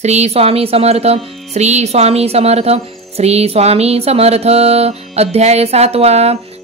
श्री स्वामी समर्थ, श्री स्वामी समर्थ, श्री स्वामी समर्थ। अध्याय 7।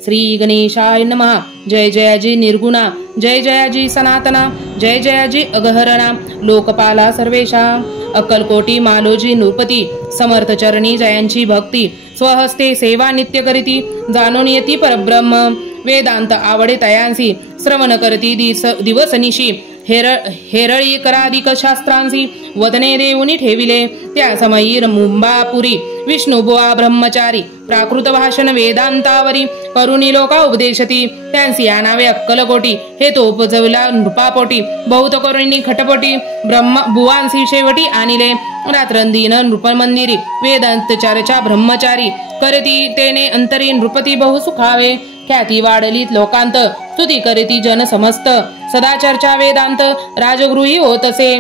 श्री गणेशाय नमः। जय जयाजी निर्गुणा, जय जयाजी सनातना, जय जयाजी अगहरणा, लोकपाला सर्वेशा। अक्कलकोटी मालोजी नृपती, समर्थ चरणी जयांची भक्ती, स्वहस्ते सेवा नित्य करीती, जाणून येती परब्रह्म। वेदांत आवडे तयांसी, श्रवण करती दिवसनिशी, हेरळी कराधिक शास्त्रांसी, वदने देऊनी ठेविले। त्या समयी मुंबापुरी, विष्णुबुवा ब्रह्मचारी, प्राकृत भाषण वेदांतावरी, करुणी लोका उपदेशती। त्यांसी आणावे अक्कलकोटी, हे तो उपजविला नृपापोटी, बहुत करुणी खटपटी, ब्रह्म बुवांसी शेवटी आणिले। रात्रंदीन नृपमंदिरी, वेदांत चर्चा ब्रह्मचारी, करती तेने अंतरी नृपती बहु सुखावे। ख्याती वाढलीत लोकांत, स्तुती करीती जन समस्त, सदा चर्चा वेदांत राजगृही होत असे।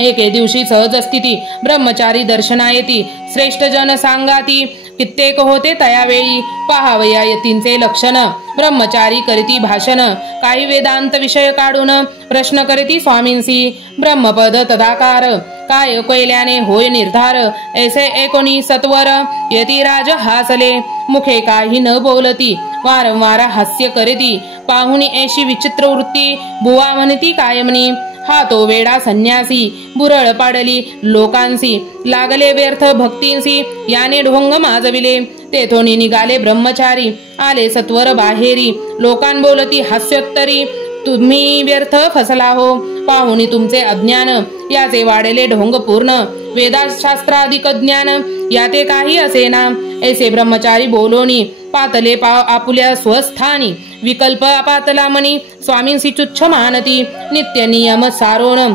एके दिवशी सहज स्थिती, ब्रह्मचारी दर्शना येती, श्रेष्ठ जन सांगाती, कित्येक होते तयावेळी, पाहावया यतींचे लक्षण, ब्रह्मचारी करीती भाषण, काही वेदांत विषय काढून, प्रश्न करीती स्वामींसी, ब्रह्मपद तदाकार, काय कैल्याने होय निर्धार, ऐसे एकोणी सत्वर, यतिराज हासले, मुखे काही न बोलती, वारंवार हास्य करीती, पाहुणी ऐशी विचित्र वृत्ती, बुवा म्हणती काय म्हणी, हा तो वेडा संन्यासी, बुरळ पाडली लोकांसी, लागले व्यर्थ भक्तींसी, याने ढोंग माजविले। तेथोनी निघाले ब्रह्मचारी, आले सत्वर बाहेरी, लोकां बोलती हास्योत्तरी, तुम्ही व्यर्थ फसला हो, पाहुणी तुमचे अज्ञान, याचे वाढले ढोंग पूर्ण, वेदाशास्त्राधिक ज्ञान, याते काही असेना। ऐसे ब्रह्मचारी बोलोनी, पातले आपुल्या स्वस्थानी, विकल्प पातला मनी, स्वामींसी तुच्छ मानती, नित्य नियम सारोण,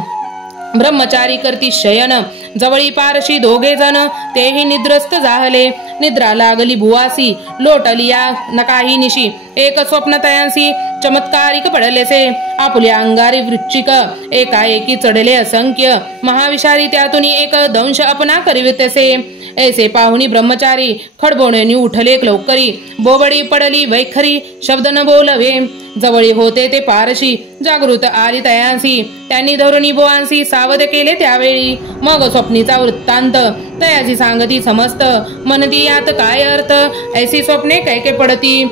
ब्रह्मचारी करती शयन, जवळी पारशी दोघे जण, तेही निद्रस्त झाले। निद्रा लागली बुवासी, लोटलिया नकाही निशी, एक स्वप्न तयांसी, चमत्कारिक पडलेसे, आपुल्या अंगारी वृश्चिक, एकाएकी चढले असंख्य, महाविषारी त्यातून एक दंश अपना करीतसे। ऐसे पाहुणी ब्रह्मचारी, खडबोणे उठले लवकरी, बोबडी पडली वैखरी, शब्द न बोलवे, जवळी होते ते पारशी, जागृत आली तयांसी, त्यांनी धरुणी बुवांसी सावध केले त्यावेळी। मग स्वप्नीचा वृत्तांत, तयाची सांगती समस्त, म्हणती यात काय अर्थ, ऐसी स्वप्ने कैके पडती।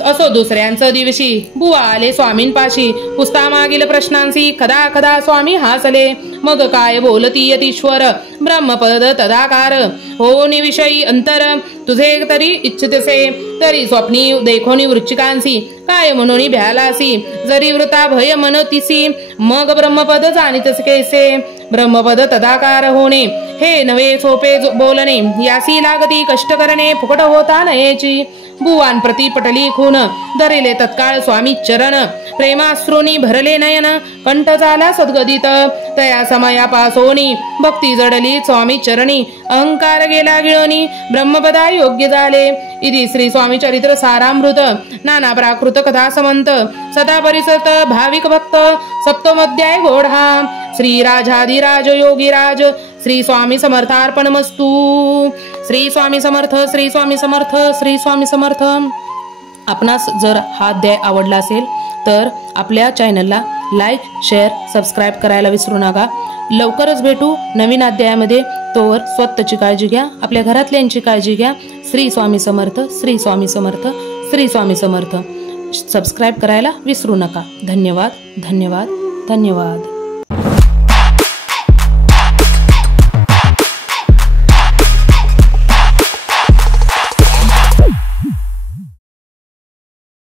असो दुसऱ्यांचं दिवशी, बुवा आले स्वामींपाशी, पुस्ता मागील प्रश्नांसी, खदा खदा स्वामी हासले, मग काय बोलती यतीश्वर, ब्रह्मपद तदाकार, हो निविषयी अंतर, तुझे तरी इच्छितसे, तरी स्वप्नी देखोनी वृश्चिकांसी, काय म्हणून भ्यालासी, जरी वृता भय मनतीसी, मग ब्रह्मपद जाणीतस कैसे, ब्रह्मपद तदाकार होणे, हे नवे सोपे बोलणे, यासी लागती कष्ट करणे, फुकट होता नयेची। बुवान प्रति पटली खून, धरिले तत्काळ स्वामी चरण, प्रेमाश्रूनी भरले नयन, कंठ झाला सद्गदित, तया समयापासोनी, भक्ती जडली स्वामी चरणी, अहंकार गेला गिळणी, ब्रह्मपदा योग्य झाले। इति श्री स्वामी चरित्र सारामृत, नाना प्राकृत कथा समंत, सदा परिसत भाविक भक्त, सप्तमोध्याय गोढा। श्री राजाधिराज योगीराज, श्री स्वामी समर्थार्पणमस्तु। श्री स्वामी समर्थ, श्री स्वामी समर्थ, श्री स्वामी समर्थ। आपणास जर हा अध्याय आवडला असेल तर आपल्या चॅनलला लाईक, शेअर, सबस्क्राईब करायला विसरू नका। लवकरच भेटू नवीन अध्यायामध्ये, तोवर स्वतःची काळजी घ्या, आपल्या घरातल्यांची काळजी घ्या। श्री स्वामी समर्थ, श्री स्वामी समर्थ, श्री स्वामी समर्थ। सबस्क्राईब करायला विसरू नका। धन्यवाद, धन्यवाद, धन्यवाद।